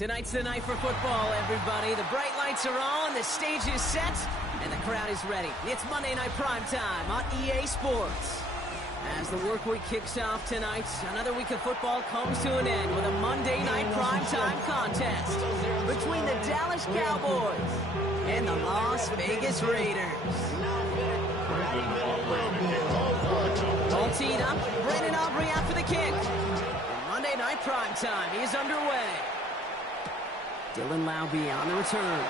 Tonight's the night for football, everybody. The bright lights are on, the stage is set, and the crowd is ready. It's Monday Night Primetime on EA Sports. As the work week kicks off tonight, another week of football comes to an end with a Monday Night Primetime contest between the Dallas Cowboys and the Las Vegas Raiders. All teed up, Brandon Aubrey out for the kick. Monday Night Primetime is underway. Dylan Laube on the return.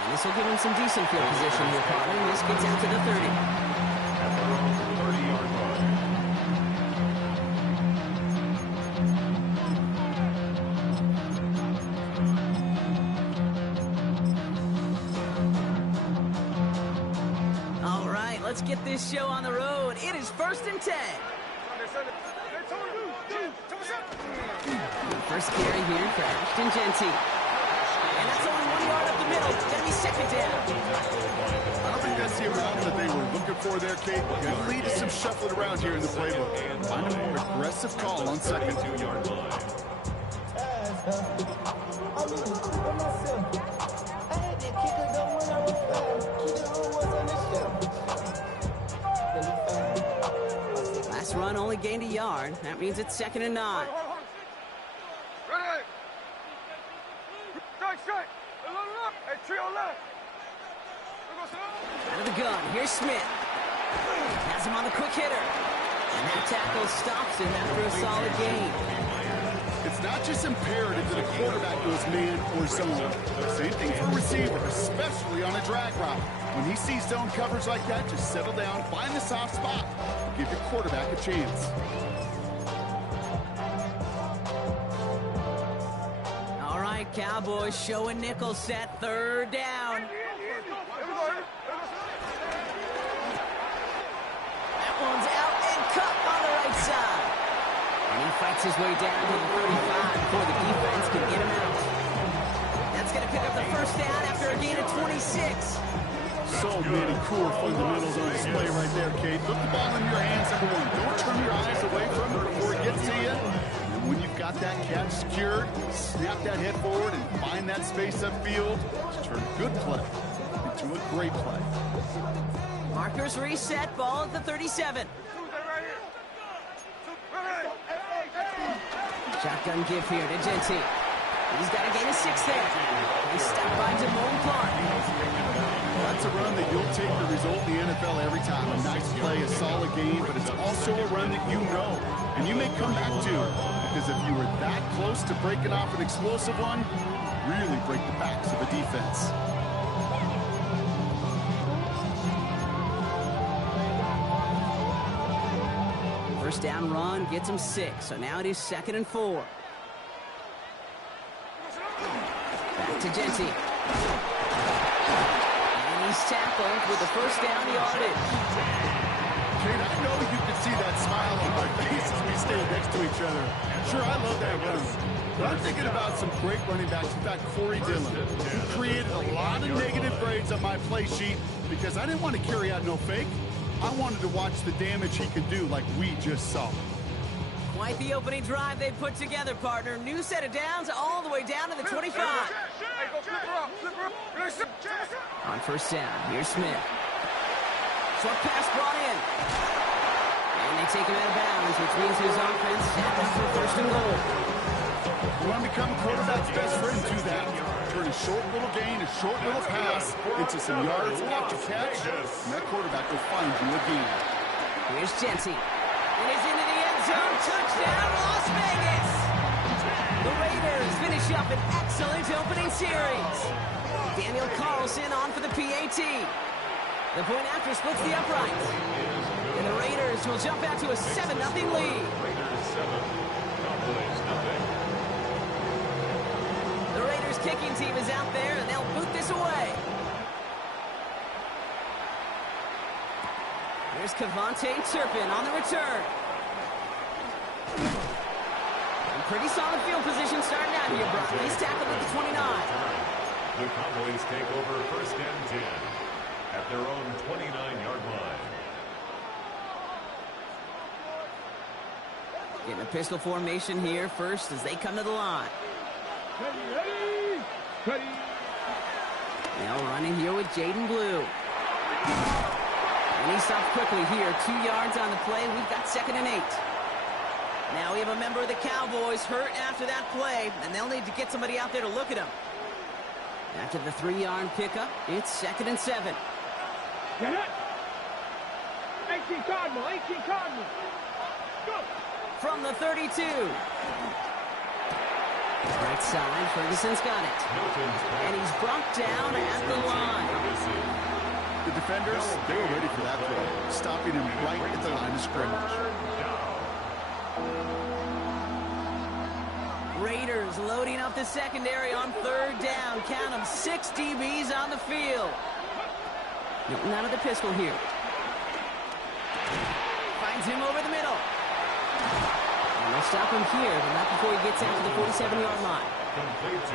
And this will give him some decent field position here, partner. This gets out to the 30. At their own 30-yard line. All right, let's get this show on the road. It is 1st and 10. First carry here for Ashton Genty. And that's only 1 yard up the middle. It's going to be second down. I don't think that's the amount that they were looking for there, Kate. Going to lead to some shuffling around here in the playbook. Find a more aggressive call on second. 2-yard line. Last run only gained a yard. That means it's 2nd and 9. Out of the gun, here's Smith. Has him on the quick hitter. And that tackle stops him after a solid gain. It's not just imperative that a quarterback goes man or zone. Same thing for a receiver, especially on a drag route. When he sees zone coverage like that, just settle down, find the soft spot, give your quarterback a chance. All right, Cowboys showing nickel set, 3rd down. That one's out and cut on the right side. And he fights his way down to the 35 before the defense can get him out. That's going to pick up the 1st down after a gain of 26. So many cool fundamentals on display right there, Kate. Put the ball in your hands, number one. Don't turn your eyes away from it before it gets to you. And when you've got that catch secured, snap that head forward and find that space upfield to turn a good play into a great play. Markers reset, ball at the 37. Shotgun give here to Genty. He's got a gain of 6 there. He's stopped by Damone Clark. That's a run that you'll take the result in the NFL every time. A nice play, a solid game, but it's also a run that you know and you may come back to, because if you were that close to breaking off an explosive one, really break the backs of a defense. First down run gets him 6, so now it is 2nd and 4. Back to Genty. He's tackled with the 1st down yardage. Kate, I know you can see that smile on my face as we stand next to each other. Sure, I love that run. But I'm thinking about some great running backs. In fact, Corey Dillon, who created a lot of negative grades on my play sheet because I didn't want to carry out no fake. I wanted to watch the damage he could do like we just saw. Quite the opening drive they put together, partner. New set of downs all the way down to the 25. On 1st down, here's Smith. Short pass brought in. And they take him out of bounds, which means his offense snapped up for 1st and goal. You want to become a quarterback's best friend, do that. Turn a short little gain, a short little pass into some yards after catch, and that quarterback will find you again. Here's Genty. And he's into the end zone. Touchdown, Las Vegas! The Raiders finish up an excellent opening series. Daniel Carlson on for the PAT. The point after splits the uprights. And the Raiders will jump out to a 7-0 lead. The Raiders kicking team is out there, and they'll boot this away. Here's Cavante Turpin on the return. And pretty solid field position starting out here, Brock. He's tackled at the 29. The Cowboys take over 1st and 10 at their own 29-yard line. Getting a pistol formation here first as they come to the line. Ready. Now running here with Jaden Blue. And he stops quickly here. 2 yards on the play. We've got 2nd and 8. Now we have a member of the Cowboys hurt after that play, and they'll need to get somebody out there to look at him. After the 3-yard pickup, it's 2nd and 7. Get it. 18 Cardinal. Go. From the 32. Right side, Ferguson's got it. And he's brought down at the line. The defenders, they were ready for that play, stopping him right at the line of scrimmage. Raiders loading up the secondary on 3rd down. Count them, 6 DBs on the field. Newton out of the pistol here. Finds him over the middle. And they'll stop him here, but not before he gets out to the 47-yard line.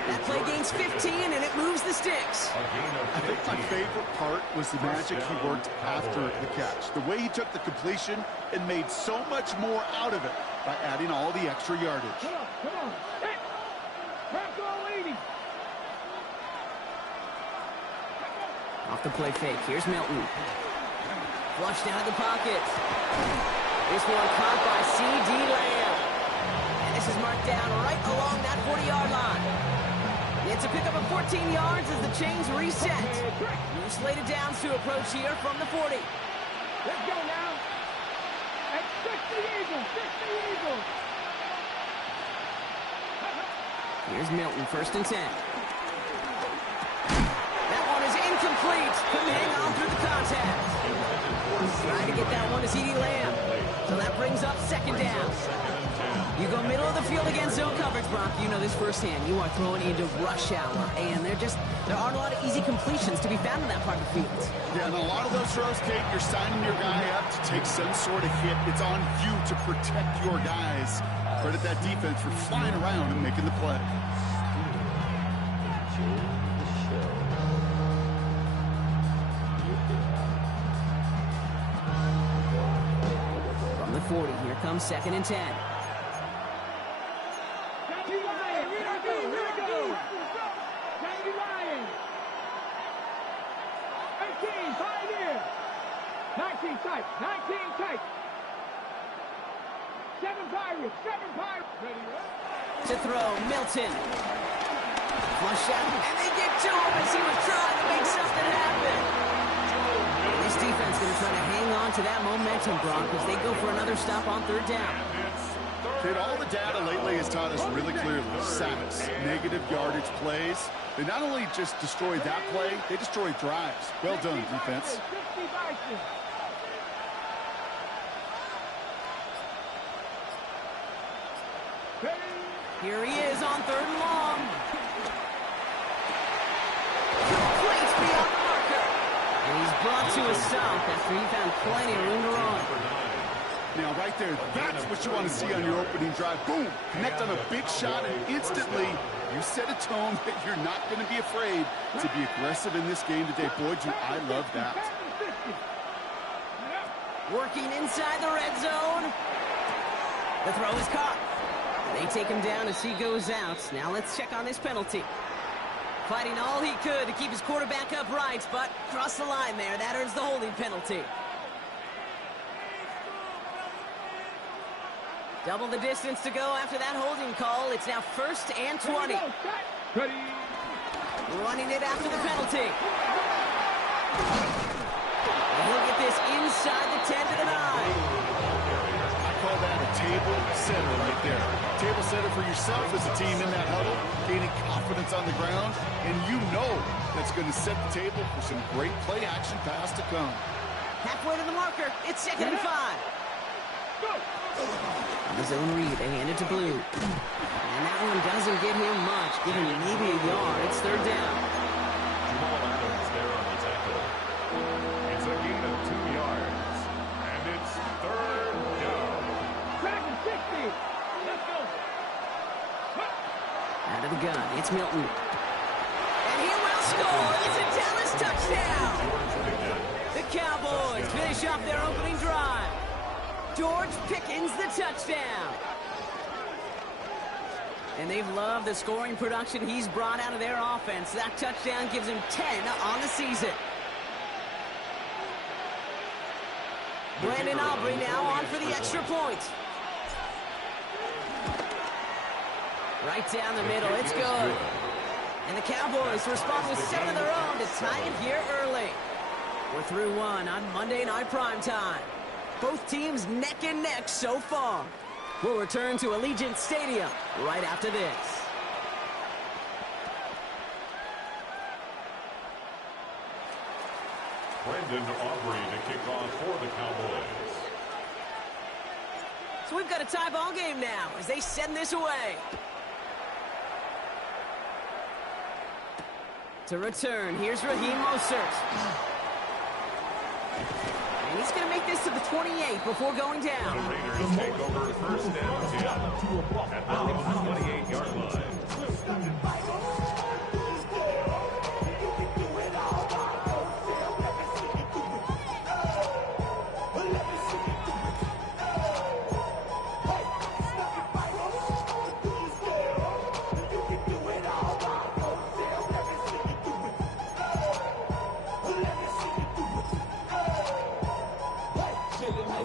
That play gains 15, and it moves the sticks. I think my favorite part was the magic he worked after the catch. The way he took the completion and made so much more out of it by adding all the extra yardage. Come on. Hey. Crack all 80. Off the play fake. Here's Milton. Flushed out of the pocket. This one caught by C.D. Lamb. And this is marked down right along that 40-yard line. It's a pickup of 14 yards as the chains reset. New slated downs to approach here from the 40. Let's go now. And 60 Eagles. Here's Milton, 1st and 10. That one is incomplete. Couldn't hang on through the contact. Trying to get that one to C.D. Lamb. So that brings up 2nd down. You go middle of the field against zone coverage, Brock. You know this firsthand. You are throwing into rush hour, and there aren't a lot of easy completions to be found in that part of the field. Yeah, and a lot of those throws, Kate, you're signing your guy up to take some sort of hit. It's on you to protect your guys. Credit that defense for flying around and making the play. From the 40, here comes 2nd and 10. Tight. 7 Pirates. Ready, To throw, Milton. Flush out, and they get to him as he was trying to make something happen. This defense going to try to hang on to that momentum, Brock, as they go for another stop on 3rd down. Kid, all the data lately has taught us really clearly, sacks, negative yardage plays. They not only just destroy that play, they destroy drives. Well done, defense. Here he is on 3rd and long. Complete beyond the marker. And he's brought to a stop after he found plenty of room to run. Now, right there, that's what you want to see on your opening drive. Boom! Connect on a big shot, and instantly you set a tone that you're not going to be afraid to be aggressive in this game today. Boy, do I love that. Working inside the red zone. The throw is caught. They take him down as he goes out. Now let's check on this penalty. Fighting all he could to keep his quarterback upright, but crossed the line there. That earns the holding penalty. Double the distance to go after that holding call. It's now 1st and 20. Ready. Running it after the penalty. And he'll get this inside the 10 to the 9. Call that a table setter right there. Table setter for yourself as a team in that huddle, gaining confidence on the ground, and you know that's going to set the table for some great play action pass to come. Halfway to the marker. It's 2nd and 5. Go. On the zone read, they hand it to Blue. And that one doesn't get him much, giving him maybe a yard. It's 3rd down. Jamal Adams there on the tackle. It's a gain of 2 yards. And it's 3rd down. Back in 60. Let's go. Out of the gun, it's Milton. And he will score. It's a Dallas touchdown. The Cowboys finish off their opening drive. George Pickens the touchdown. And they've loved the scoring production he's brought out of their offense. That touchdown gives him 10 on the season. Brandon Aubrey now on for the extra point. Right down the middle, it's good. And the Cowboys respond with 7 of their own to tie it here early. We're through one on Monday Night Primetime. Both teams neck and neck so far. We'll return to Allegiant Stadium right after this. Brandon Aubrey to kick off for the Cowboys. So we've got a tie ball game now as they send this away. To return, here's Raheem Mostert. And he's going to make this to the 28 before going down. The Raiders take over first down 10 at the 28-yard line.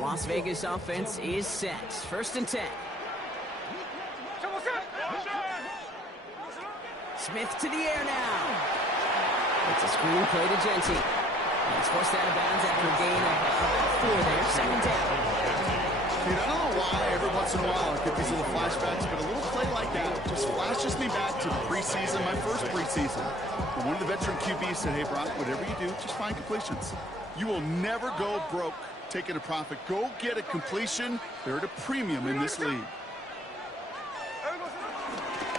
Las Vegas offense is set. First and 10. Smith to the air now. It's a screen play to Genty. He's forced out of bounds after a gain of about 4 there. Second down. Dude, I don't know why every once in a while I get these little flashbacks, but a little play like that just flashes me back to the preseason, my first preseason. When one of the veteran QBs said, hey, Brock, whatever you do, just find completions. You will never go broke taking a profit. Go get a completion. They're at a premium in this league.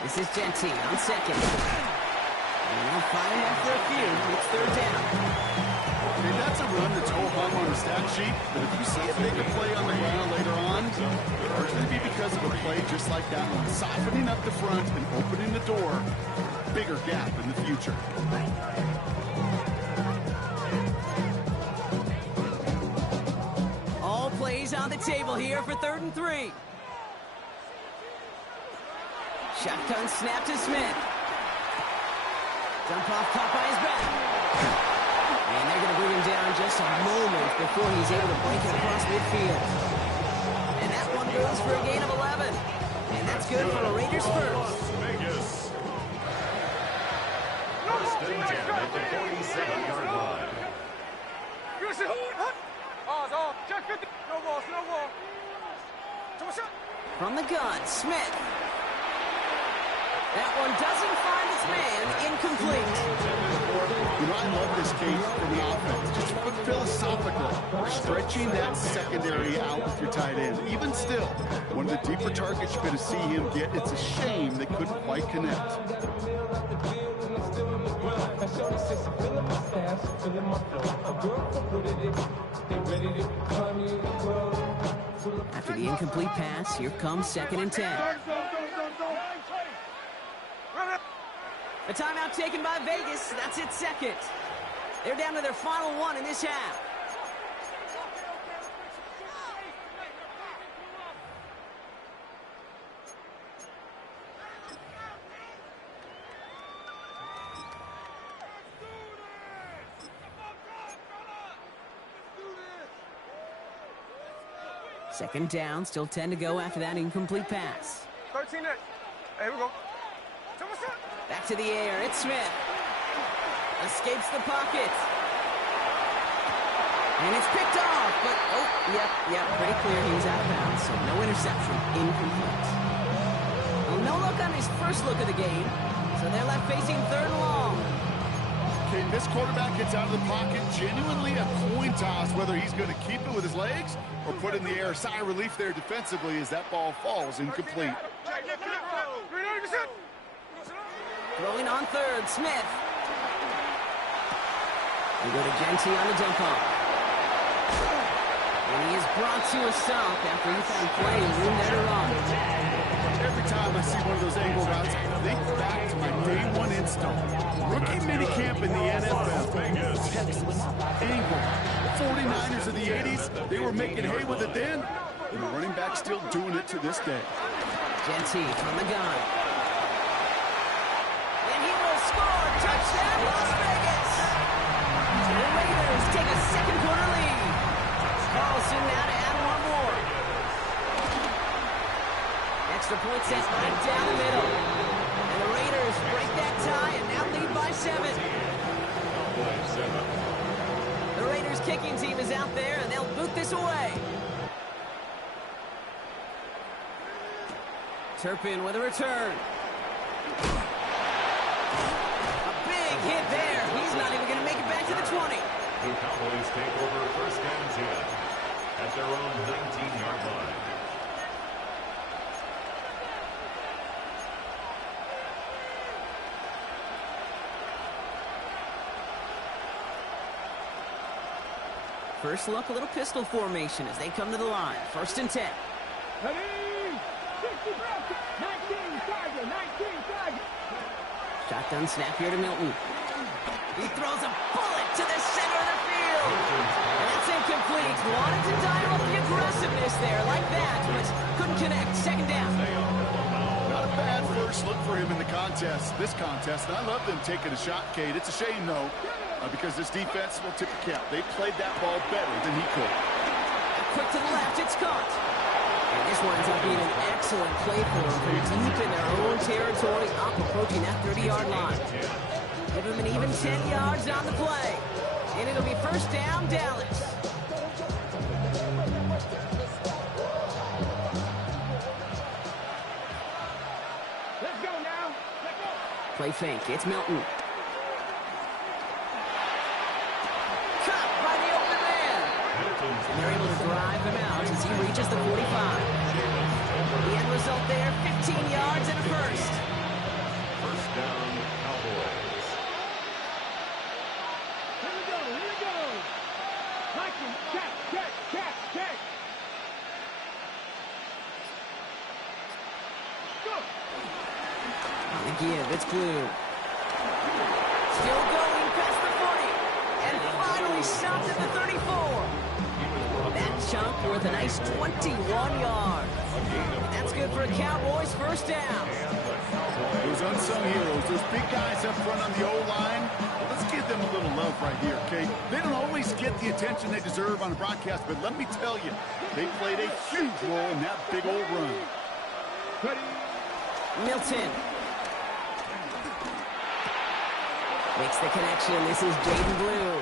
This is Genty on second. And they'll find after a few. It's third down. Okay, that's a run that's ho-hum on the stat sheet, but if you see a bigger play on the ground later on, it's going to be because of a play just like that one. Softening up the front and opening the door. Bigger gap in the future. All plays on the table here for 3rd and 3. Shotgun snap to Smith. Dump off caught by his back. And they're going to bring him down just a moment before he's able to break it across midfield. And that one goes for a gain of 11. And that's good for a Raiders first. Vegas. First and 10 at the 47-yard line. From the gun, Smith. That one doesn't find his man. Incomplete. You know, I love this case from the offense. Just philosophical. Stretching that secondary out with your tight end. Even still, one of the deeper targets you're going to see him get. It's a shame they couldn't quite connect. After the incomplete pass, here comes 2nd and 10. A timeout taken by Vegas. That's its second. They're down to their final one in this half. Second down, still 10 to go after that incomplete pass. 13 there. Hey, here we go. Back to the air, it's Smith. Escapes the pocket. And it's picked off, but, yep, pretty clear he was out of bounds, so no interception, incomplete. Well, no look on his first look of the game, so they're left facing 3rd and long. Okay, this quarterback gets out of the pocket, genuinely a coin toss, whether he's going to keep it with his legs or put in the air. Sigh of relief there defensively as that ball falls incomplete. Throwing on 3rd, Smith. We go to Genty on the dump off. And he is brought to a stop after he found plenty of room there to run. Every time I see one of those angle routes, I think back to my day one install. Rookie minicamp in the NFL. Texas, angle. The 49ers of the 80s, they were making hay with it then, and the running back still doing it to this day. Genty from the gun. score! Touchdown, Las Vegas! The Raiders take a second quarter lead. Carlson now to add one more. Extra point set right down the middle. And the Raiders break that tie and now lead by 7. The Raiders kicking team is out there and they'll boot this away. Turpin with a return. A big hit there. He's not even going to make it back to the 20. The Cowboys take over first and 10 at their own 19-yard line. First look, a little pistol formation as they come to the line. First and 10. Ready? 60 bracket. 19 target. 19 target. Shotgun snap here to Milton. He throws a bullet to the center of the field. And that's incomplete. Wanted to dial up the aggressiveness there like that, but couldn't connect. Second down. Not a bad first look for him in the contest, this contest. And I love them taking a shot, Kate. It's a shame, though, because this defense will tip the cap. They played that ball better than he could. Quick to the left, it's caught. And this winds up being an excellent play for them from deep in their own territory, up approaching that 30-yard line. Give them an even 10 yards on the play. And it'll be first down, Dallas. Let's go now. Let's go. Play fake, it's Milton. Cut by the open man. And they're able to drive him out as he reaches the 45. The end result there, 15 yards and a first. First down, Cowboys. Here we go. Here we go. Mikey, check. Go. On the give, it's Blue. Still going past the 40. And finally stopped at the 34. That chunk worth a nice 21 yards. And that's good for a Cowboys first down. Those unsung heroes, those big guys up front on the O-line, well, let's give them a little love right here, Kate. They don't always get the attention they deserve on the broadcast, but let me tell you, they played a huge role in that big old run. Ready? Milton. Makes the connection. This is Jaden Blue.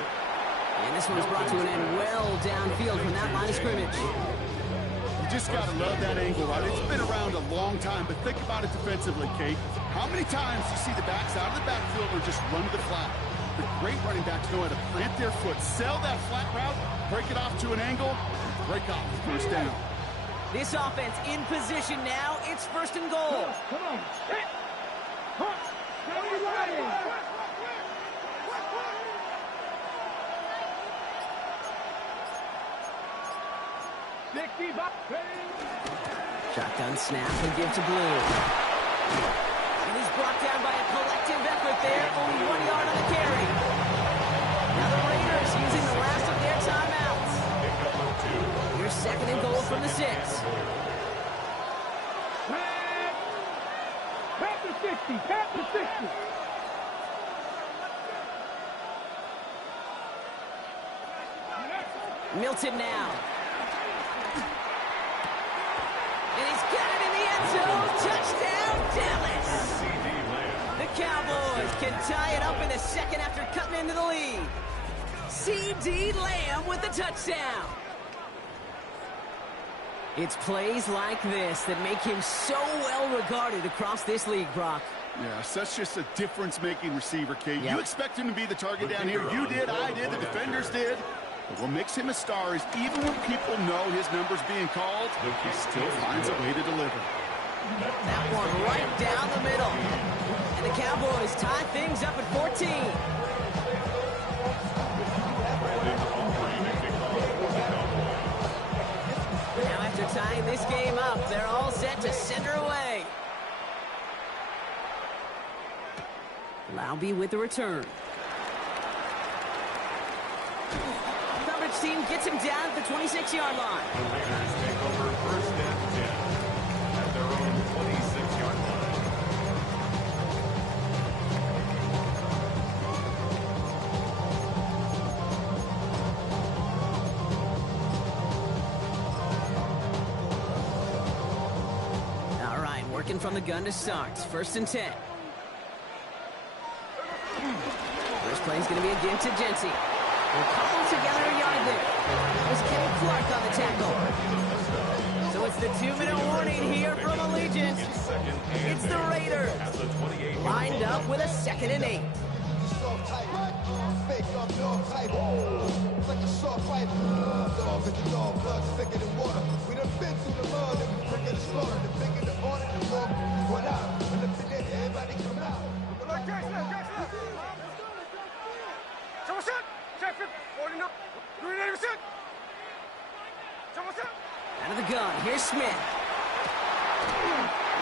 And this one's brought to an end well downfield from that line of scrimmage. You just got to love that angle route. It's been around a long time, but think about it defensively, Kate. How many times you see the backs out of the backfield or just run to the flat? The great running backs know how to plant their foot, sell that flat route, break it off to an angle, break off first down. This offense in position now. It's first and goal. Come on. Hit. Hunt. Now you're riding. Shotgun snap and give to Blue. And he's brought down by a collective effort there. Only 1 yard on the carry. Now the Raiders using the last of their timeouts. Here's second and goal from the 6. Pat the 60. Pat the 60. Milton now. And he's got it in the end zone. Touchdown, Dallas. The Cowboys can tie it up in the second after cutting into the lead. C.D. Lamb with the touchdown. It's plays like this that make him so well regarded across this league, Brock. Yeah, such just a difference-making receiver, Kate. Yep. You expect him to be the target down here. You did, I did, the defenders did. But what makes him a star is even when people know his number's being called, he still finds a way to deliver. That one right down the middle. And the Cowboys tie things up at 14. Now after tying this game up, they're all set to send her away. Laube with the return. Coverage team gets him down at the 26-yard line. The Raiders take over first and 10 at their own 26-yard line. working from the gun to start. It's 1st and 10. First play is going to be a give to Genty. We'll couple together a yard there. That was Kenny Clark on the tackle. So it's the 2-minute warning here from Allegiant. It's the Raiders. Lined up with a 2nd and 8. Fake up dog type. Like a shark fight. Dog is the dog, blood thicker than water. We done been through the mud and we bring it to slaughter. The bigger the order, the more we run out. And the minute everybody come out. Out of the gun, here's Smith.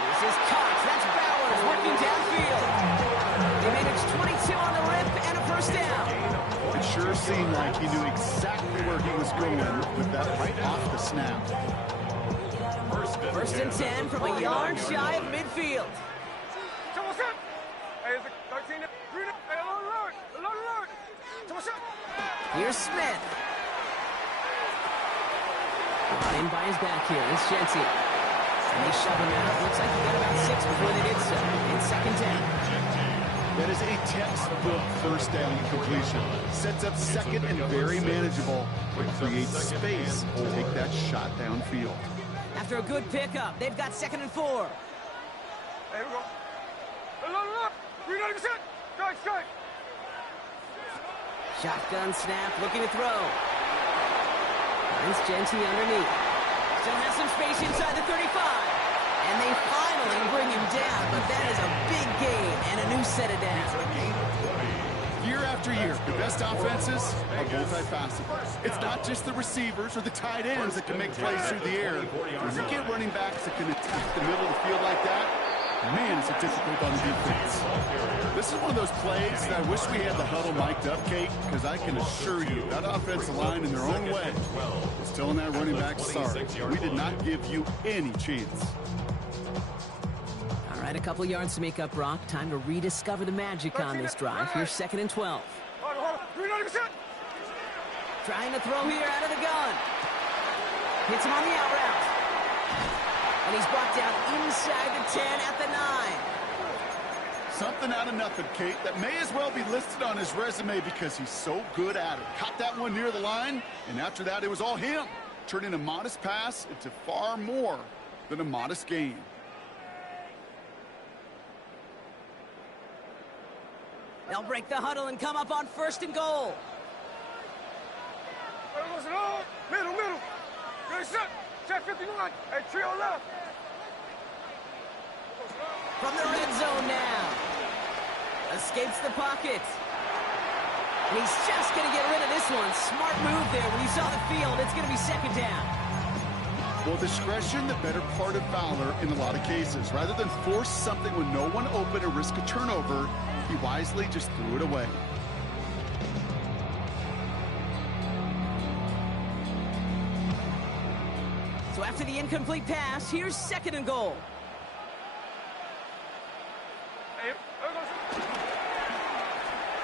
This is Cox, that's Bowers working downfield. They managed 22 on the rip and a 1st down. It sure seemed like he knew exactly where he was going with that right off the snap. 1st and 10 from a yard shy of midfield. Here's Smith. Brought in by his back here. It's Genty. And they shove him out. Looks like he got about 6 before they did so. It's 2nd down. That is a textbook 1st down completion. Sets up 2nd and very manageable. But creates space to take that shot downfield. After a good pickup, they've got 2nd and 4. Here we go. Look. 390%. Strike. Shotgun snap, looking to throw. It's Genty underneath. Still has some space inside the 35. And they finally bring him down, but that is a big gain and a new set of downs. Year after year, the best offenses are multifaceted. It's not just the receivers or the tight ends that can make plays through the air. When you get running backs that can attack the middle of the field like that, man, it's a difficult on defense. This is one of those plays that I wish we had the huddle mic'd up, Kate, because I can assure you that offensive line in their own way is telling that running back, sorry, we did not give you any chance. All right, a couple yards to make up, Brock. Time to rediscover the magic on this drive. Here's 2nd and 12. 390%. Trying to throw here out of the gun. Hits him on the out route. And he's brought down inside the 10 at the 9. Something out of nothing, Kate, that may as well be listed on his resume because he's so good at it. Caught that one near the line, and after that, it was all him, turning a modest pass into far more than a modest gain. They'll break the huddle and come up on 1st and goal. Middle. Good set. Check 59. Hey, trio left. From the red zone now. Escapes the pocket. And he's just going to get rid of this one. Smart move there. When he saw the field, it's going to be 2nd down. Well, discretion, the better part of valor in a lot of cases. Rather than force something when no one open and risk a turnover, he wisely just threw it away. So after the incomplete pass, here's 2nd and goal.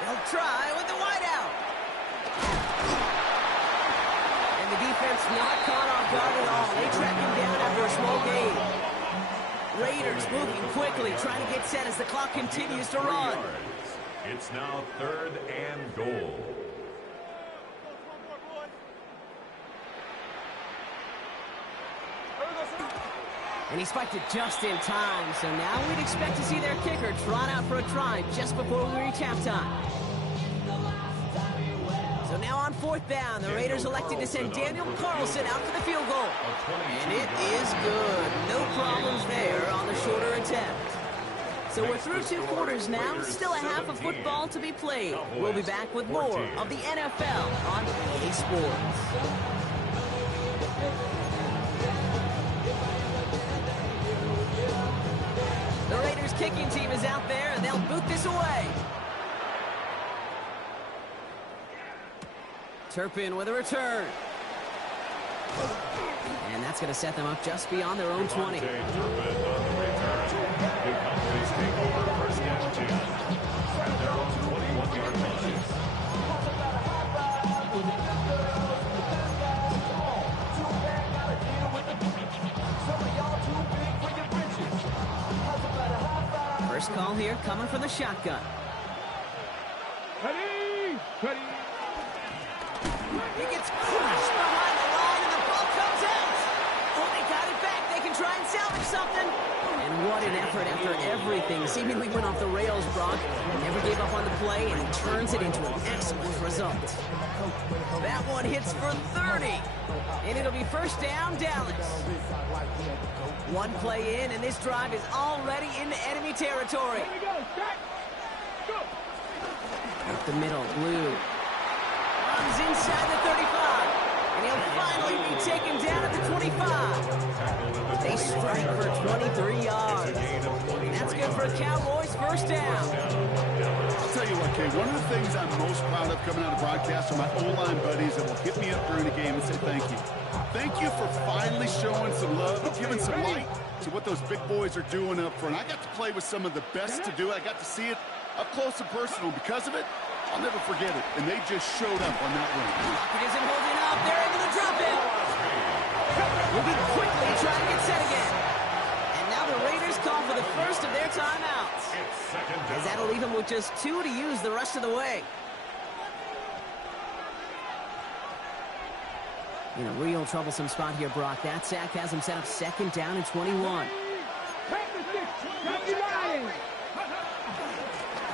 They'll try with the wideout. And the defense not caught off guard at all. They track him down after a small gain. Raiders moving quickly, trying to get set as the clock continues to run. It's now 3rd and goal. And he spiked it just in time, so now we'd expect to see their kicker trot out for a try just before we reach halftime. So now on 4th down, the Raiders elected to send Daniel Carlson out for the field goal. And it is good. No problems there on the shorter attempt. So we're through 2 quarters now, still a half of football to be played. We'll be back with more of the NFL on EA Sports. The Raiders kicking team is out there, and they'll boot this away. Turpin with a return. And that's going to set them up just beyond their own 20. Turpin on the return. The Cowboys take over 1st and 2 at their own 21-yard line. First call here coming from the shotgun. Ready? Ready? He gets crushed behind the line, and the ball comes out. Oh, they got it back. They can try and salvage something. And what an effort after everything seemingly went off the rails, Brock. He never gave up on the play, and he turns it into an excellent result. That one hits for 30. And it'll be first down, Dallas. One play in, and this drive is already into enemy territory. Here we go. Start. Go. Up the middle, Blue. Runs inside the 35. And he'll finally be taken down at the 25. They strike for 23 yards. And that's good for a Cowboys first down. I'll tell you what, Kay, one of the things I'm most proud of coming out of broadcast are my O-line buddies that will hit me up during the game and say thank you. Thank you for finally showing some love and giving some light to what those big boys are doing up front. I got to play with some of the best to do it. I got to see it up close and personal. Because of it, I'll never forget it. And they just showed up on that run. It isn't holding up. They're into the drop-in. We'll be quickly trying to get set again. And now the Raiders call for the first of their timeouts. As that'll leave them with just 2 to use the rest of the way. In a real troublesome spot here, Brock. That sack has him set up second down and 21.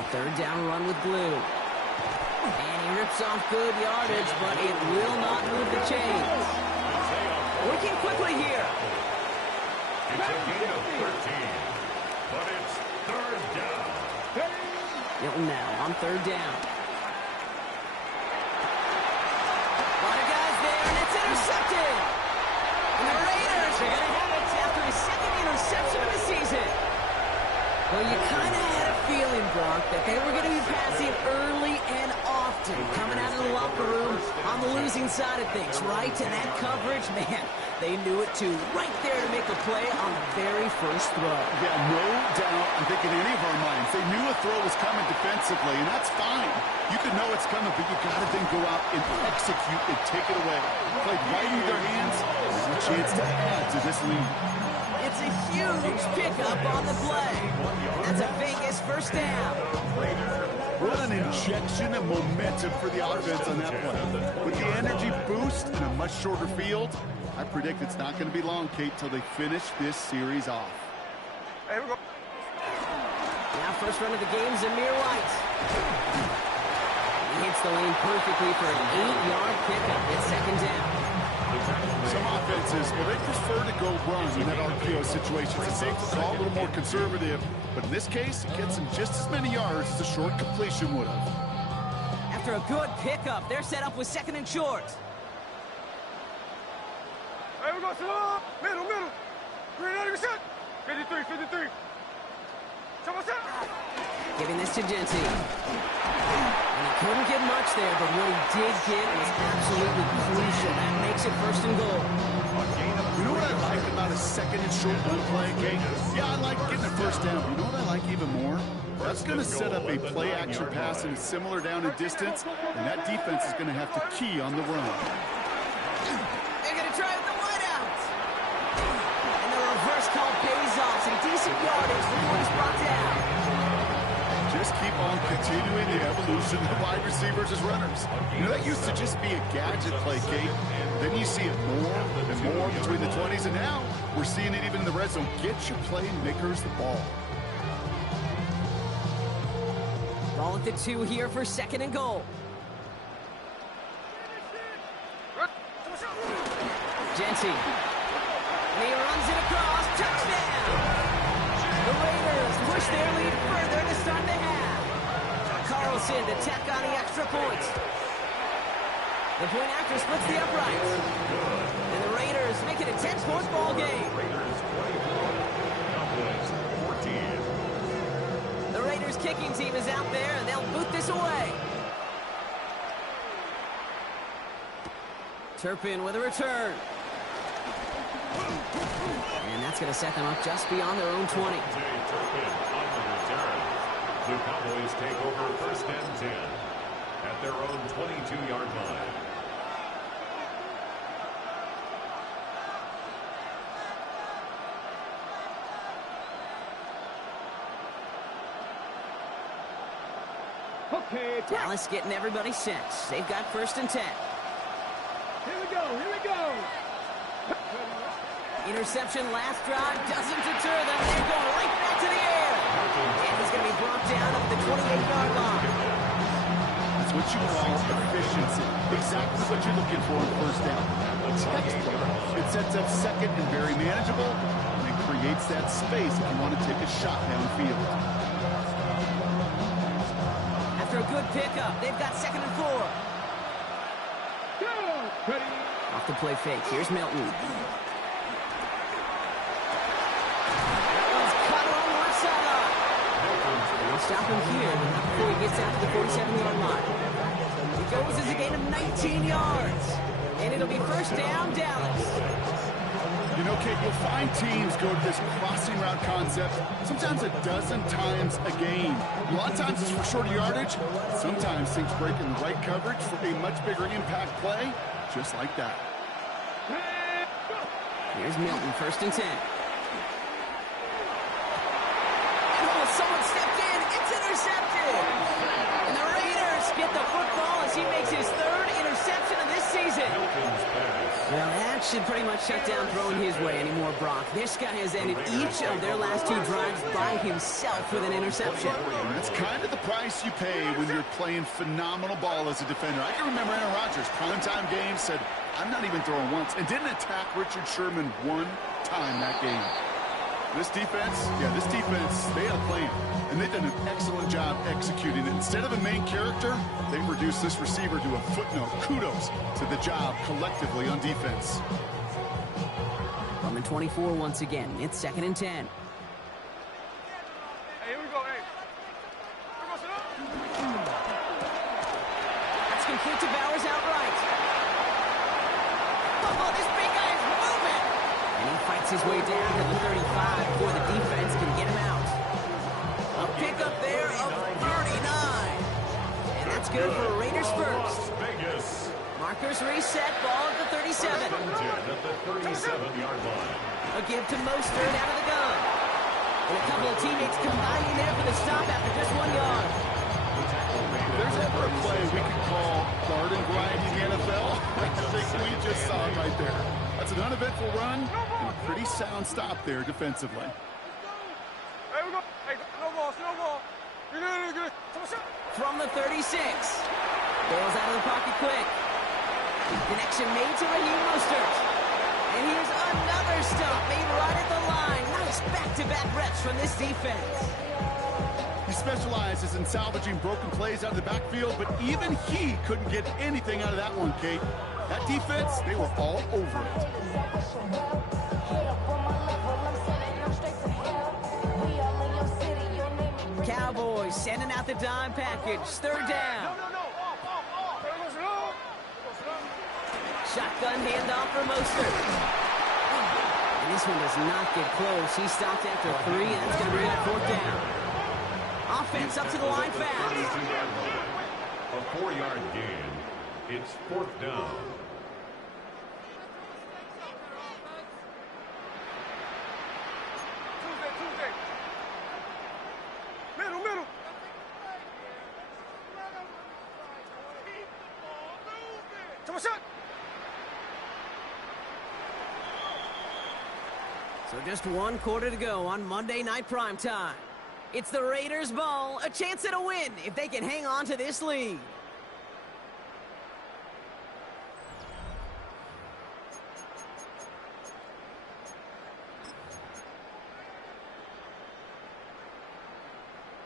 A third down run with Blue. And he rips off good yardage, but it will not move the chains. Working quickly here. It's a gain of 13, but it's third down. Hilton now on third down. A lot of guys there, and it's intercepted. And the Raiders are going to have it after his second interception of the season. Well, you kind of had a feeling, Brock, that they were going to be passing early and often, coming out of the locker room on the losing side of things, right? And that coverage, man, they knew it too. Right there to make a play on the very first throw. Yeah, no doubt. I think in any of our minds, they knew a throw was coming defensively, and that's fine. You can know it's coming, but you got to then go out and execute and take it away. Played right in their hands, and a chance to add to this lead. It's a huge pickup on the play. That's a Vegas first down. What an injection of momentum for the offense on that play. With the energy boost and a much shorter field, I predict it's not going to be long, Kate, till they finish this series off. Hey, we go. Now first run of the game, Zamir White. He hits the lane perfectly for an 8-yard pickup. It's second down. Some offenses, well, they prefer to go run in that RPO situation. It's a safer call, a little more conservative. But in this case, it gets them just as many yards as a short completion would have. After a good pickup, they're set up with second and short. Hey, we go. Slow. Middle, middle. Green 80%. 53, 53. Someone set. Giving this to Genty. And he couldn't get much there, but what he did get was absolutely crucial. That makes it first and goal. You know what I like about a second and short run play, Kate? Yeah, I like getting a first down. But you know what I like even more? That's going to set up a play-action pass and similar down in distance, and that defense is going to have to key on the run. They're going to try with the wideout. And the reverse call pays off. Some decent yardage before he's brought down. Just keep on continuing the evolution of wide receivers as runners. You know, that used to just be a gadget play, Kate. Then you see it more and more between the 20s, and now we're seeing it even in the red zone. Get your playmakers the ball. Ball at the 2 here for second and goal. Genty. And he runs it across. Touchdown! The Raiders push their lead further to start the half. Carlson to tack on the extra point. The point after splits the uprights. And the Raiders make it a 10-point ball game. Raiders 24, Cowboys 14. The Raiders kicking team is out there, and they'll boot this away. Turpin with a return. And that's going to set them up just beyond their own 20. Turpin on the return. The Cowboys take over first and 10 at their own 22-yard line. Okay, Dallas getting everybody set. They've got 1st and 10. here we go, here we go. Interception last drive doesn't deter them. They're going right back to the air. And he's going to be brought down at the 28-yard line. That's what you call efficiency. Exactly what you're looking for in 1st down. Textbook. It sets up 2nd and very manageable, and it creates that space if you want to take a shot downfield. After a good pickup, they've got 2nd and 4. Go, ready. Off the play fake. Here's Milton. That one's cut along the left sideline. They'll stop him here, but not before he gets out to the 47-yard line. He goes as a gain of 19 yards. And it'll be 1st down, Dallas. You know, Kate, you'll find teams go to this crossing route concept sometimes a dozen times a game. A lot of times it's for shorter yardage. Sometimes things break in the right coverage for a much bigger impact play, just like that. Here's Milton, 1st and 10. Oh, someone stepped in. It's intercepted. And the Raiders get the football as he makes his 3rd interception of this season. Well, that should pretty much shut down throwing his way anymore, Brock. This guy has ended each of their last 2 drives by himself with an interception. And that's kind of the price you pay when you're playing phenomenal ball as a defender. I can remember Aaron Rodgers, primetime game, said, I'm not even throwing once, and didn't attack Richard Sherman one time that game. This defense, they had a plan, and they've done an excellent job executing it. Instead of a main character, they've reduced this receiver to a footnote. Kudos to the job collectively on defense. From the 24 once again, it's 2nd and 10. Hey, here we go, hey. That's complete to Bowers outright. Oh, this big guy is moving! And he fights his way down to the 35 before the defense can get him out. A pickup there of 39. And that's good for Raiders first. Vegas. Markers reset, ball at the 37. At the 37-yard line. A give to Mostert out of the gun. And a couple of teammates combining there for the stop after just 1 yard. If there's ever a play we could call garden variety in the NFL, I think we just saw it right there. That's an uneventful run and a pretty sound stop there defensively. Hey, we go. Hey, no ball, no ball. You're good. From the 36. Bails out of the pocket quick. Connection made to Raheem Mostert. And here's another stop made right at the line. Nice back-to-back reps from this defense. He specializes in salvaging broken plays out of the backfield, but even he couldn't get anything out of that one, Kate. That defense, they were all over it. Cowboys sending out the dime package. 3rd down. Shotgun handoff for Mostert. And this one does not get close. He stopped after 3, and that's going to bring up 4th down. Offense up to the line fast. A 4-yard gain. It's 4th down. Tuesday. Middle. Come on, shot. So just 1 quarter to go on Monday Night Primetime. It's the Raiders' ball, a chance at a win if they can hang on to this lead.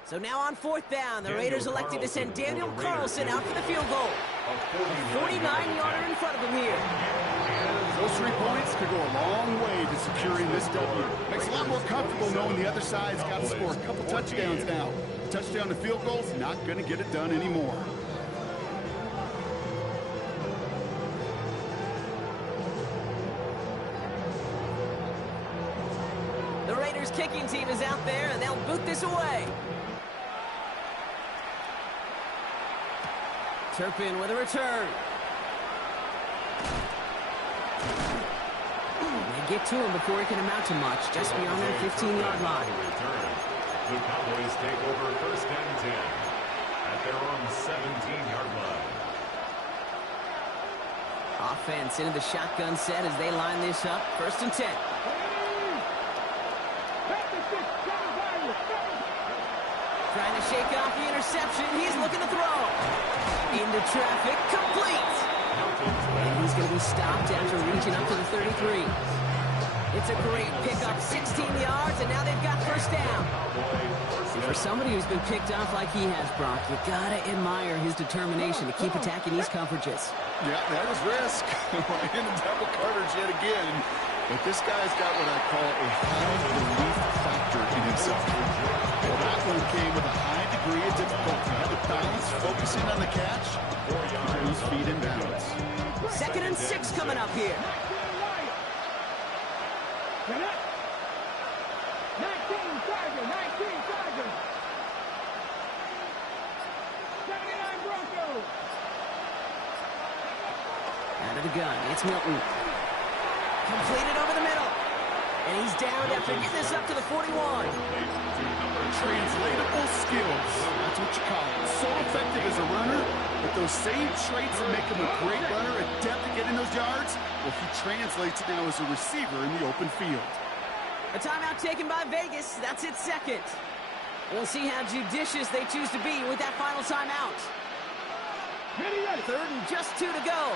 So now on 4th down, the Raiders elected to send Daniel Carlson out for the field goal. A 49-yarder in front of him here. Those 3 points could go a long way to securing this W. Makes it a lot more comfortable knowing the other side's got to score a couple touchdowns now. Touchdown to field goal's not going to get it done anymore. The Raiders kicking team is out there, and they'll boot this away. Turpin with a return. They get to him before he can amount to much, just beyond that 15-yard line. The Cowboys take over 1st and 10. at their own 17-yard line. Offense into the shotgun set as they line this up. 1st and 10. Trying to shake off the interception. He's looking to throw. Into traffic. Complete. And he's going to be stopped after reaching up to the 33. It's a great pickup. 16 yards, and now they've got 1st down. For somebody who's been picked off like he has, Brock, you got to admire his determination to keep attacking these coverages. Yeah, that was risk. In the double coverage yet again. But this guy's got what I call a high belief factor in himself. Well, that one came with a high degree of difficulty. Had to balance, focusing on the catch, keeping his feet in balance. 2nd and 6 coming up here. 19 Tiger, 19 Tiger. 79 Broncos. Out of the gun, it's Milton. Completed over the middle. And he's down after getting this up to the 41. Translatable skills. That's what you call it. So effective as a runner, but those same traits that make him a great runner, adept at getting those yards, well, he translates it now as a receiver in the open field. A timeout taken by Vegas. That's its 2nd. We'll see how judicious they choose to be with that final timeout. 3rd and just 2 to go.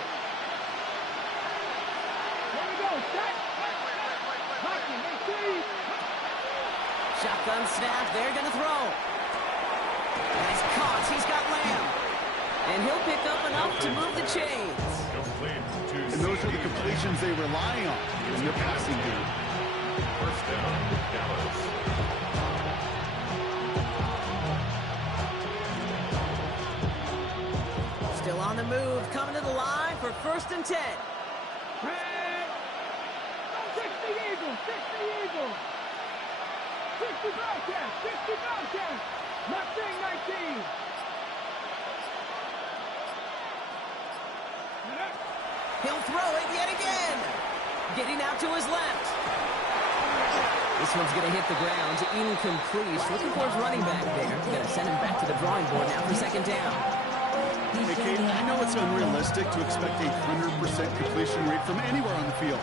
Here we go, set. Shotgun snap. They're going to throw. And he's caught. He's got Lamb. And he'll pick up enough to move the chains. And those are the completions they rely on in their passing game. 1st down, Dallas. Still on the move. Coming to the line for 1st and 10. 60 Eagles, 60 Eagles. 60 Bobcats, 60 Bobcats. Mustang 19. He'll throw it yet again. Getting out to his left. This one's going to hit the ground. Incomplete. Looking for his running back there. Going to send him back to the drawing board now for 2nd down. Hey, Kate, I know it's unrealistic to expect a 100% completion rate from anywhere on the field.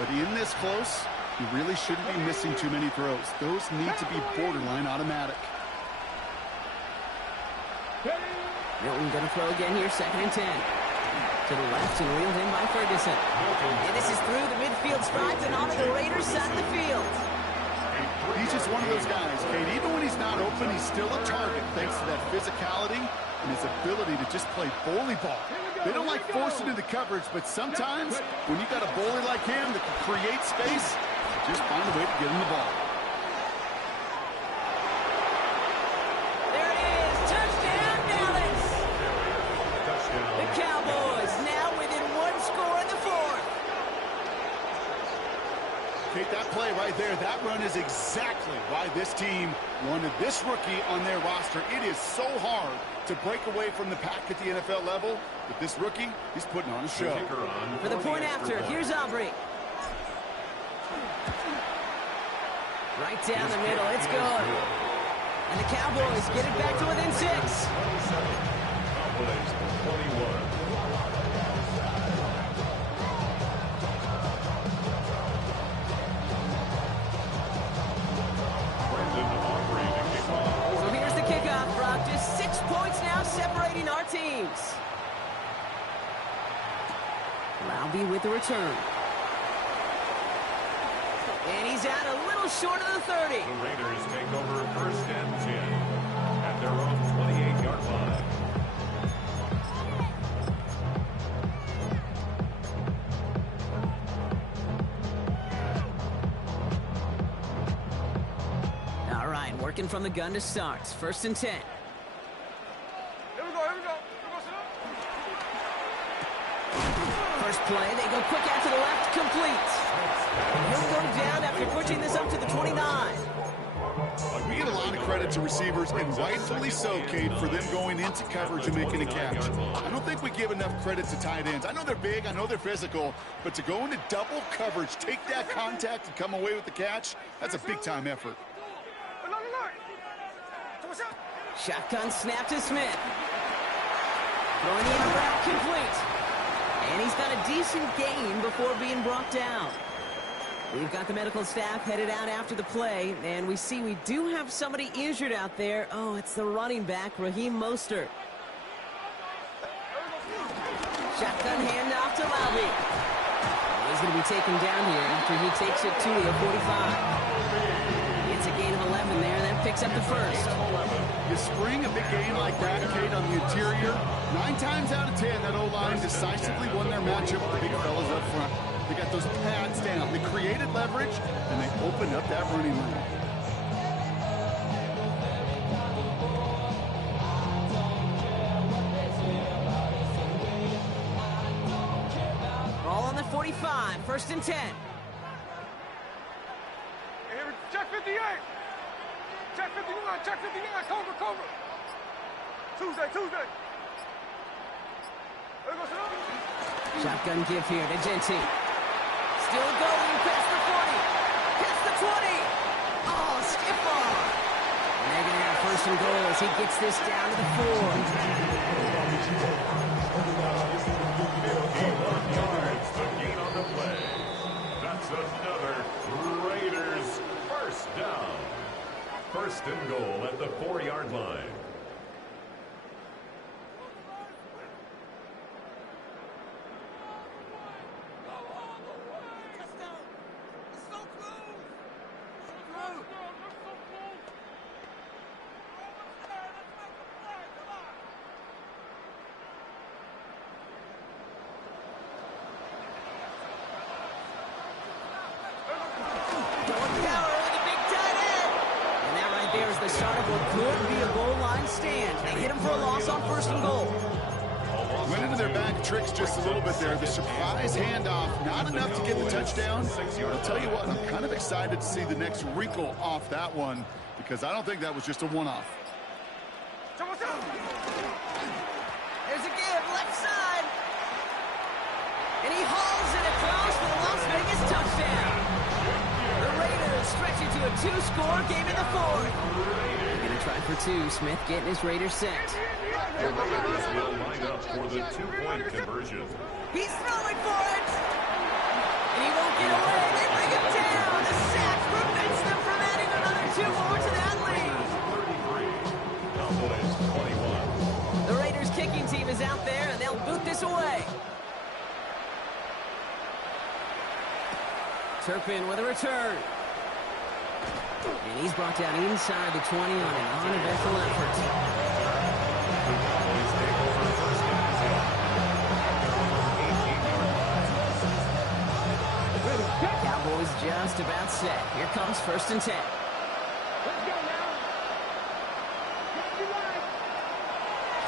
But in this close, you really shouldn't be missing too many throws. Those need to be borderline automatic. Milton going to throw again here. 2nd and 10. To the left and reeled in by Ferguson. And this is through the midfield stripes and onto the Raiders' side of the field. He's just one of those guys, Kate. Even when he's not open, he's still a target thanks to that physicality and his ability to just play bully ball. They don't like forcing into coverage, but sometimes when you got a bully like him that can create space, just find a way to get him the ball. There it is. Touchdown, Dallas. The Cowboys now within 1 score in the 4th. Kate, that play right there, that run is exactly why this team wanted this rookie on their roster. It is so hard to break away from the pack at the NFL level, but this rookie, he's putting on a show. For the point after, here's Aubrey. Right down the middle, it's good. And the Cowboys get it back to within 6. Cowboys 21. So here's the kickoff, Brock. Just 6 points now separating our teams. Laube with the return. And he's out a little short of the 30. The Raiders take over 1st and 10 at their own 28-yard line. All right, working from the gun to start. 1st and 10. Here we go, here we go. First play, they go quick out to the left, complete. And he'll go down after pushing this up to the 29. We get a lot of credit to receivers, and rightfully so, Kate, for them going into coverage and making a catch. I don't think we give enough credit to tight ends. I know they're big, I know they're physical, but to go into double coverage, take that contact, and come away with the catch, that's a big-time effort. Shotgun snap to Smith. Throwing the out route complete. And he's got a decent gain before being brought down. We've got the medical staff headed out after the play, and we see we do have somebody injured out there. Oh, it's the running back, Raheem Mostert. Shotgun handoff to Laube. He's going to be taken down here after he takes it to the 45. It's a gain of 11 there. That picks up the first. You spring a big game like that, Kate, on the interior. 9 times out of 10, that O-line decisively won their matchup with the big fellas up front. They got those pads down. They created leverage, and they opened up that running lane. Ball on the 45, 1st and 10. Hey, check 58. Check 59. Check 59. Cover. Tuesday. There goes another. Shotgun give here to Genty. Still going past the 40. Past the 20. Oh, skip ball. And they're going to have 1st and goal as he gets this down to the 4. 51 yards, the gain on the play. That's another Raiders 1st down. 1st and goal at the 4-yard line. The start of what could be a goal line stand. They hit him for a loss on 1st and goal. Went into their bag of tricks just a little bit there. The surprise handoff, not enough to get the touchdown. I'll tell you what, I'm kind of excited to see the next wrinkle off that one because I don't think that was just a one-off. There's a give, left side. And he hauls it across for the Las Vegas touchdown. The Raiders stretch it to a 2-score game in the 4th. They're going to try for 2. Smith getting his Raiders set. The Raiders will line up for the 2-point conversion. He's throwing for it. And he won't get away. They bring him down. The sack prevents them from adding another 2 more to that lead. 33. Cowboys 21. The Raiders kicking team is out there, and they'll boot this away. Turpin with a return. And he's brought down inside the 20 on an uneventful effort. Cowboys just about set. Here comes 1st and 10. Let's go now.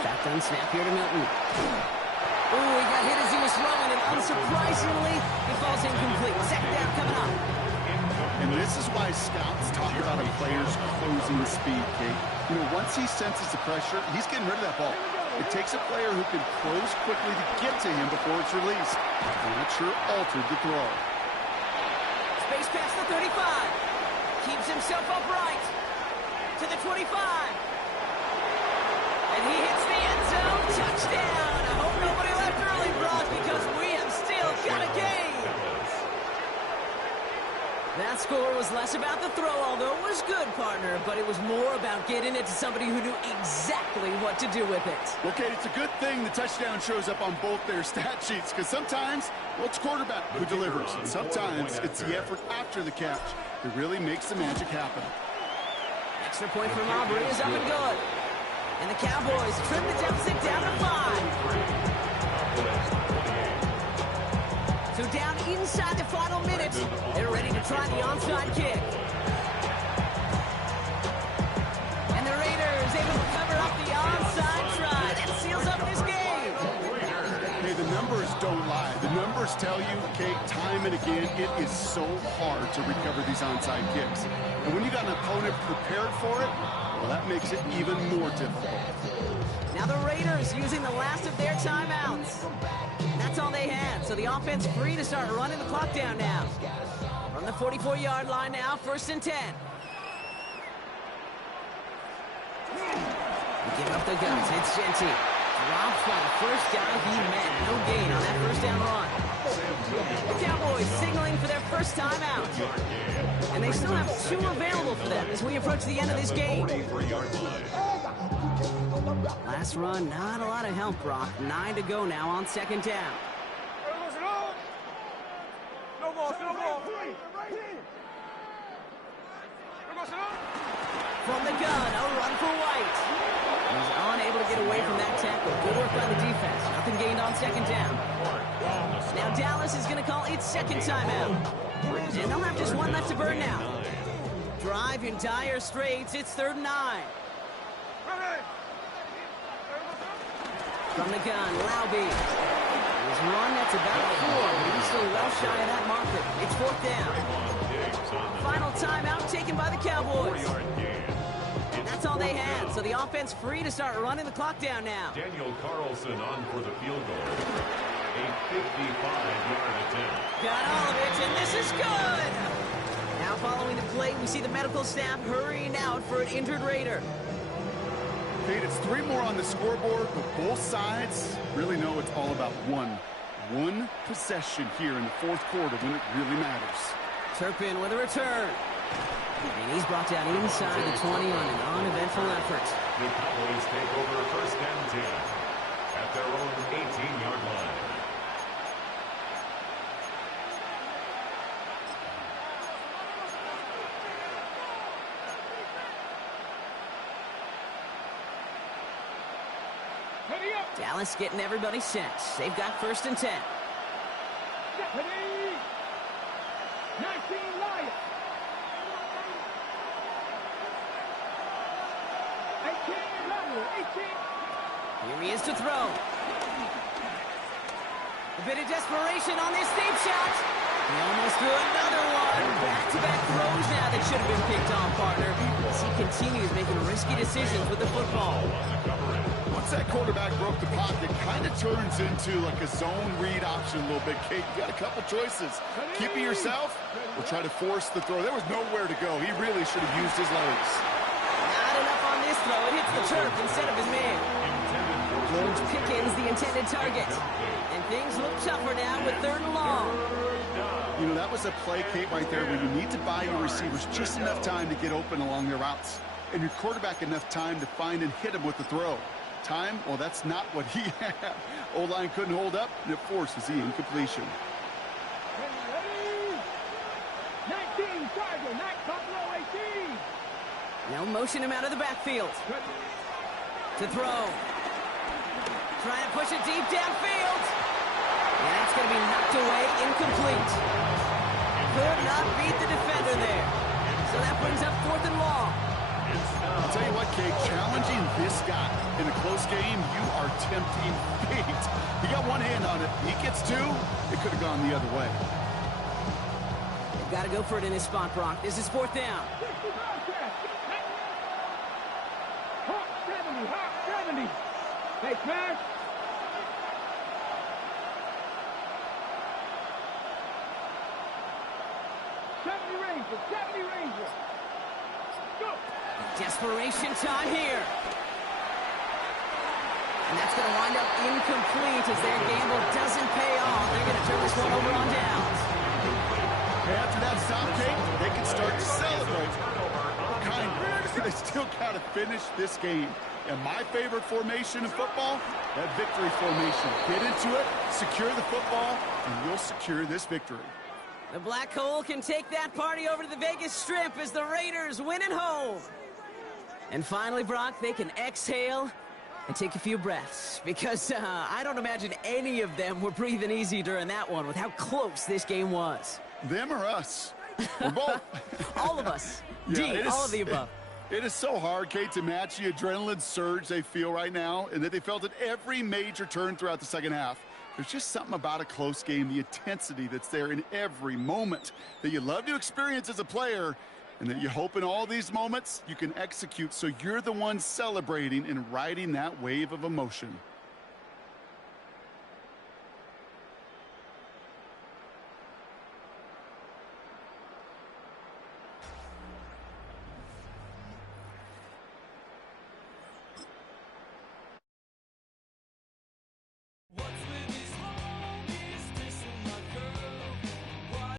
Shotgun snap here to Milton. Ooh, he got hit as he was throwing, and unsurprisingly, he falls incomplete. 2nd down coming up. And this is why scouts talk about a player's closing speed, Kate. You know, once he senses the pressure, he's getting rid of that ball. It takes a player who can close quickly to get to him before it's released. And that sure altered the throw. Space past the 35. Keeps himself upright. To the 25. And he hits the end zone. Touchdown. I hope nobody left early, Brock, because we have still got a game. That score was less about the throw, although it was good, partner, but it was more about getting it to somebody who knew exactly what to do with it. Okay, it's a good thing the touchdown shows up on both their stat sheets, because sometimes, well, it's quarterback who delivers, and sometimes it's the effort after the catch that really makes the magic happen. Extra point from Aubrey is up and good. And the Cowboys trim the deficit down to 5. So down inside the final minute, they're ready to try the onside kick. And the Raiders able to cover up the onside try. That seals up this game. Hey, the numbers don't lie. The numbers tell you, Kate, time and again, it is so hard to recover these onside kicks. And when you got an opponent prepared for it, well, that makes it even more difficult. Now the Raiders using the last of their timeouts. That's all they had, so the offense free to start running the clock down now. From the 44-yard line now, 1st and 10. Give up the guns. It's Genti. Drops by the first guy he met. No gain on that first down run. The Cowboys signaling for their first time out. And they still have 2 available for them as we approach the end of this game. Last run, not a lot of help, Brock. 9 to go now on second down. No ball, no ball. From the gun, a run for White. He's unable to get away from that tackle. Good work by the defense. Nothing gained on second down. Now Dallas is going to call its second timeout. And they'll have just 1 left to burn now. Drive in dire straits. It's 3rd and 9. From the gun, Laube. There's one that's about 4, but he's still well shy of that marker. It's 4th down. Final timeout taken by the Cowboys. That's all they had, so the offense free to start running the clock down now. Daniel Carlson on for the field goal. A 55-yard attempt. Got all of it, and this is good! Now following the play, we see the medical staff hurrying out for an injured Raider. Kate, it's 3 more on the scoreboard, but both sides really know it's all about one possession here in the 4th quarter when it really matters. Turpin with a return. And he's brought down inside the 20 on an uneventful effort. The Cowboys take over 1st and 10 at their own 18-yard line. Dallas getting everybody set. They've got 1st and 10. Stephanie! 19 Lions! 18 Lateral, 18! Here he is to throw. A bit of desperation on this deep shot. He almost threw another one. Back-to-back throws now that should have been picked off, partner. As he continues making risky decisions with the football. Once that quarterback broke the pocket, kind of turns into like a zone read option a little bit, Kate. You got a couple choices. Keep it yourself or try to force the throw. There was nowhere to go. He really should have used his legs. Not enough on this throw. It hits the turf instead of his man. George Pickens, the intended target. And things look tougher now with 3rd and long. You know, that was a play, Kate, right there where you need to buy your receivers just enough time to get open along their routes. And your quarterback enough time to find and hit him with the throw. Time, well, that's not what he had. O-line couldn't hold up, and it forces the incompletion. 19 Charger, not Buffalo 18! Now motion him out of the backfield. To throw. Trying to push it deep downfield. And that's going to be knocked away, incomplete. Could not beat the defender there. So that brings up 4th and long. I'll tell you what, Kate, challenging this guy in a close game, you are tempting fate. He got 1 hand on it. He gets 2. It could have gone the other way. They've got to go for it in this spot, Brock. This is 4th down. Hawk 70. Hey, smash. Ranger. Go. Desperation time here. And that's going to wind up incomplete as their gamble doesn't pay off. They're going to turn this one over on downs. After that stop, Kate, they can start to celebrate. Kind of. They still got to finish this game. And my favorite formation in football, that victory formation. Get into it, secure the football, and you'll secure this victory. The Black Hole can take that party over to the Vegas Strip as the Raiders win at home. And finally, Brock, they can exhale and take a few breaths because I don't imagine any of them were breathing easy during that one with how close this game was. Them or us? We're both. All of us. Yeah, all of the above. It is so hard, Kate, to match the adrenaline surge they feel right now and that they felt at every major turn throughout the second half. There's just something about a close game, the intensity that's there in every moment that you love to experience as a player and that you hope in all these moments you can execute so you're the one celebrating and riding that wave of emotion.